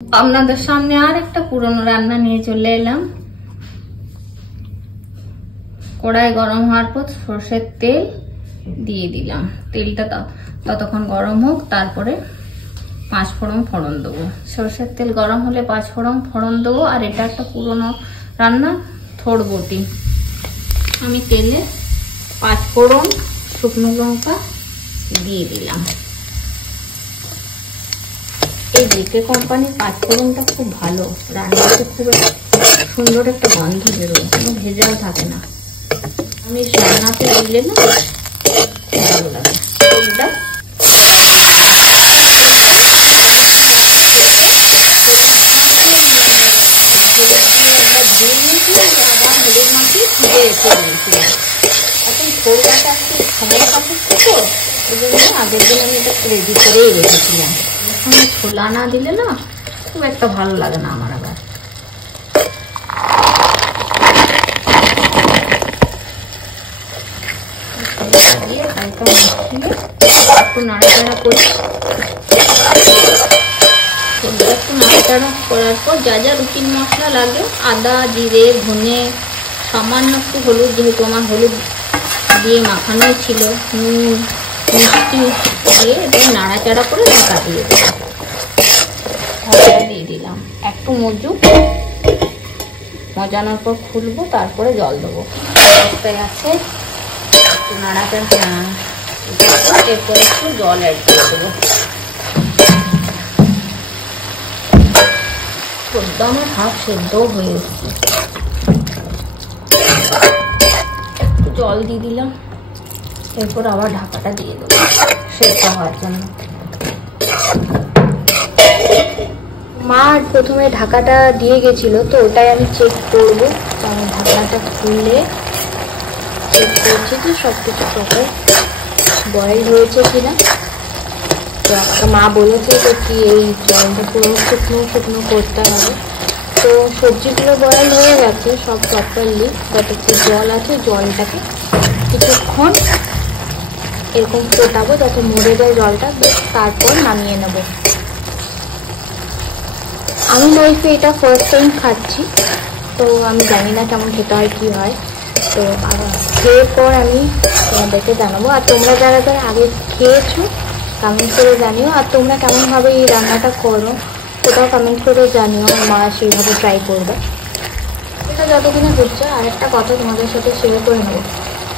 আপনাদের সামনে আর একটা পুরনো রান্না নিয়ে চলে এলাম। কড়াই গরম হওয়ার পর সরষের তেল দিয়ে দিলাম। তেলটা ততক্ষণ গরম হোক, তারপরে 5 ফোড়ন ফোড়ন দেবো। সরষের তেল গরম হলে 5 ফোড়ন ফোড়ন দেবো। আর এটা একটা পুরনো রান্না, থোড়বটি। আমি তেলে 5 ফোড়ন শুকনো লঙ্কা দিয়ে দিলাম। এই জেকে কোম্পানির 5 ফোড়নটা খুব ভালো, রান্নাতে খুব সুন্দর একটা গন্ধ বেরোয়, কোনো ভেজাল থাকে না। আমি রান্নাতে দিলে না ভালো লাগে। এখন থোড়াটা একটু সময় কাপড় তো, ওই জন্য আগের দিন আমি এটা রেডি করেই রেখেছিলাম। এখন ছোলা না দিলে না খুব একটা ভালো লাগে না আমার। আবার দিয়ে হালকা মিশিয়ে একটু নাড়াচাড়া করি। একটু নাড়াচাড়া করার পর যা যা রুটিন মশলা লাগে, আদা, জিরে, ধনে, সামান্য একটু হলুদ, যেহেতু আমার হলুদ দিয়ে মাখানোই ছিল, নুন, মিষ্টি দিয়ে এটা নাড়াচাড়া করে ঢাকা দিয়ে দিলাম। ঢাকা দিয়ে দিলাম। একটু মজানোর পর খুলবো, তারপরে জল দেবো। অবস্থায় আছে একটু নাড়াচাড়া, এরপর একটু জল অ্যাড করে দেবো। সদ্য আমার হাফ সেদ্ধ হয়ে এসছে। একটু জল দিয়ে দিলাম, এরপর আবার ঢাকাটা দিয়ে দেবো সেদ্ধ হওয়ার জন্য। মা প্রথমে ঢাকাটা দিয়ে গেছিল, তো ওটাই আমি চেক করবো। আমি ঢাকাটা খুলে চেক করছি যে সব কিছু প্রপার বয়েল হয়েছে কিনা। তো আমাকে মা বলেছে যে কি এই জলটা পুরো শুকনো শুকনো করতে হবে। তো সবজিগুলো বয়েল হয়ে গেছে সব প্রপারলি, বাট একটু জল আছে, জলটাকে কিছুক্ষণ এরকম ফোটাবো যাতে মরে যায় জলটা, তারপর নামিয়ে নেব। আমি লাইফে এটা ফার্স্ট টাইম খাচ্ছি, তো আমি জানি না কেমন খেতে হয়, কি হয়। তো খেয়ে পর আমি তোমাদেরকে জানাবো। আর তোমরা যারা যারা আগে খেয়েছো কমেন্ট করে জানিও। আর তোমরা কেমনভাবে এই রান্নাটা করো সেটাও কমেন্ট করে জানিও। মা সেইভাবে ট্রাই করবে। এটা যতদিনে হচ্ছে, আর একটা কথা তোমাদের সাথে শেয়ার করে নেবো।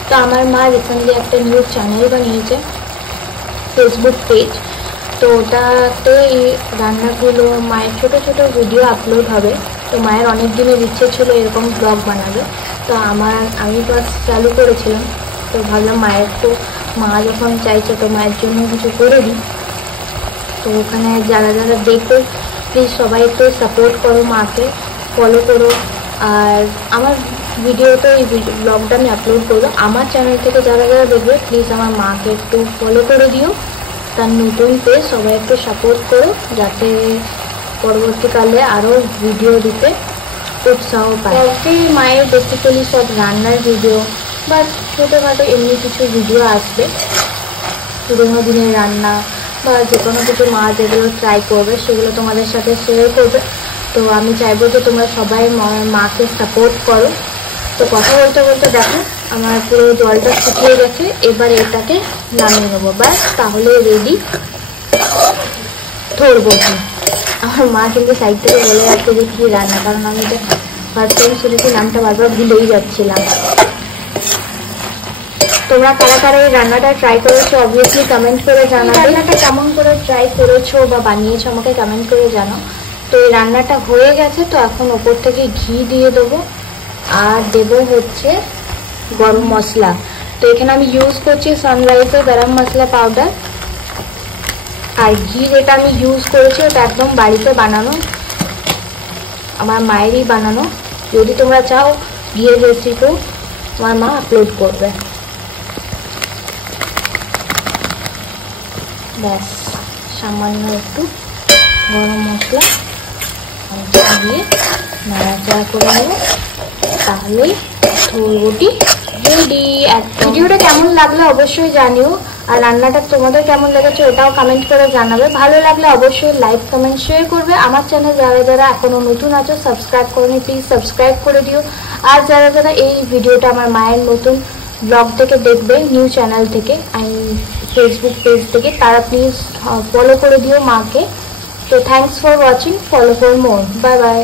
তো আমার মা রিসেন্টলি একটা নিউজ চ্যানেল বানিয়েছে, ফেসবুক পেজ। তো ওটাতে এই রান্নাগুলো মায়ের ছোট ছোট ভিডিও আপলোড হবে। তো মায়ের অনেক দিনের ইচ্ছে ছিল এরকম ব্লগ বানাবে। তো আমি বাস চালু করেছিলাম। তো ভাবলাম মা যখন চাইছে তো মায়ের জন্য কিছু করে দিই। তো ওখানে যারা যারা দেখো প্লিজ সবাই একটু সাপোর্ট করো, মাকে ফলো করো। আর আমার ভিডিওতে এই ব্লগটা আমি আপলোড করবো। আমার চ্যানেল থেকে যারা যারা দেখবে প্লিজ আমার মাকে একটু ফলো করে দিও। তার নতুন পেজ, সবাই একটু সাপোর্ট করো যাতে পরবর্তীকালে আরও ভিডিও দিতে উৎসাহ পায়। মায়ের বেসিক্যালি সব রান্নার ভিডিও বা ছোটোখাটো এমনি কিছু ভিডিও আসবে, পুরোনো দিনের রান্না বা যে কোনো কিছু মা যেগুলো ট্রাই করবে সেগুলো তোমাদের সাথে শেয়ার করবে। তো আমি চাইবো যে তোমরা সবাই মাকে সাপোর্ট করো। তো কথা বলতে বলতে দেখো আমার পুরো জলটা শুকিয়ে গেছে। এবার এটাকে নামিয়ে নেবো, ব্যাস তাহলে রেডি থোড়বটি। আমার মা কিন্তু সাইড থেকে বলে যাচ্ছে যে কী রান্না, কারণ আমি এটা ফার্স্ট টাইম শুনেছি, নামটা বারবার ভুলেই যাচ্ছিলাম। তোমরা কারা কারা এই রান্নাটা ট্রাই করেছো অবভিয়াসলি কমেন্ট করে জানাবে। রান্নাটা কেমন করে ট্রাই করেছো বা বানিয়েছো আমাকে কমেন্ট করে জানাও। তো এই রান্নাটা হয়ে গেছে, তো এখন ওপর থেকে ঘি দিয়ে দেবো। আর দেবো হচ্ছে গরম মশলা। তো এখানে আমি ইউজ করছি সানরাইজের গরম মশলা পাউডার। আর ঘি যেটা আমি ইউজ করেছি ওটা একদম বাড়িতে বানানো, আমার মায়েরই বানানো। যদি তোমরা চাও ঘিয়ের রেসিপিও আমার মা আপলোড করবে। ব্যাস সামান্য একটু গরম মশলা দিয়ে নাড়াচাড়া করে নেব, তাহলেই থোড়বটি রেডি। ভিডিওটা কেমন লাগলো অবশ্যই জানিও। আর রান্নাটা তোমাদের কেমন লেগেছে ওটাও কমেন্ট করে জানাবে। ভালো লাগলে অবশ্যই লাইক কমেন্ট শেয়ার করবে। আমার চ্যানেল যারা যারা এখনো নতুন আছো সাবস্ক্রাইব করোনি প্লিজ সাবস্ক্রাইব করে দিও। আর যারা যারা এই ভিডিওটা আমার মায়ের নতুন ব্লগ থেকে দেখবে, নিউ চ্যানেল থেকে, ফেসবুক পেজ থেকে, তারা প্লিজ ফলো করে দিও মাকে। তো thanks for watching, follow for more, bye bye.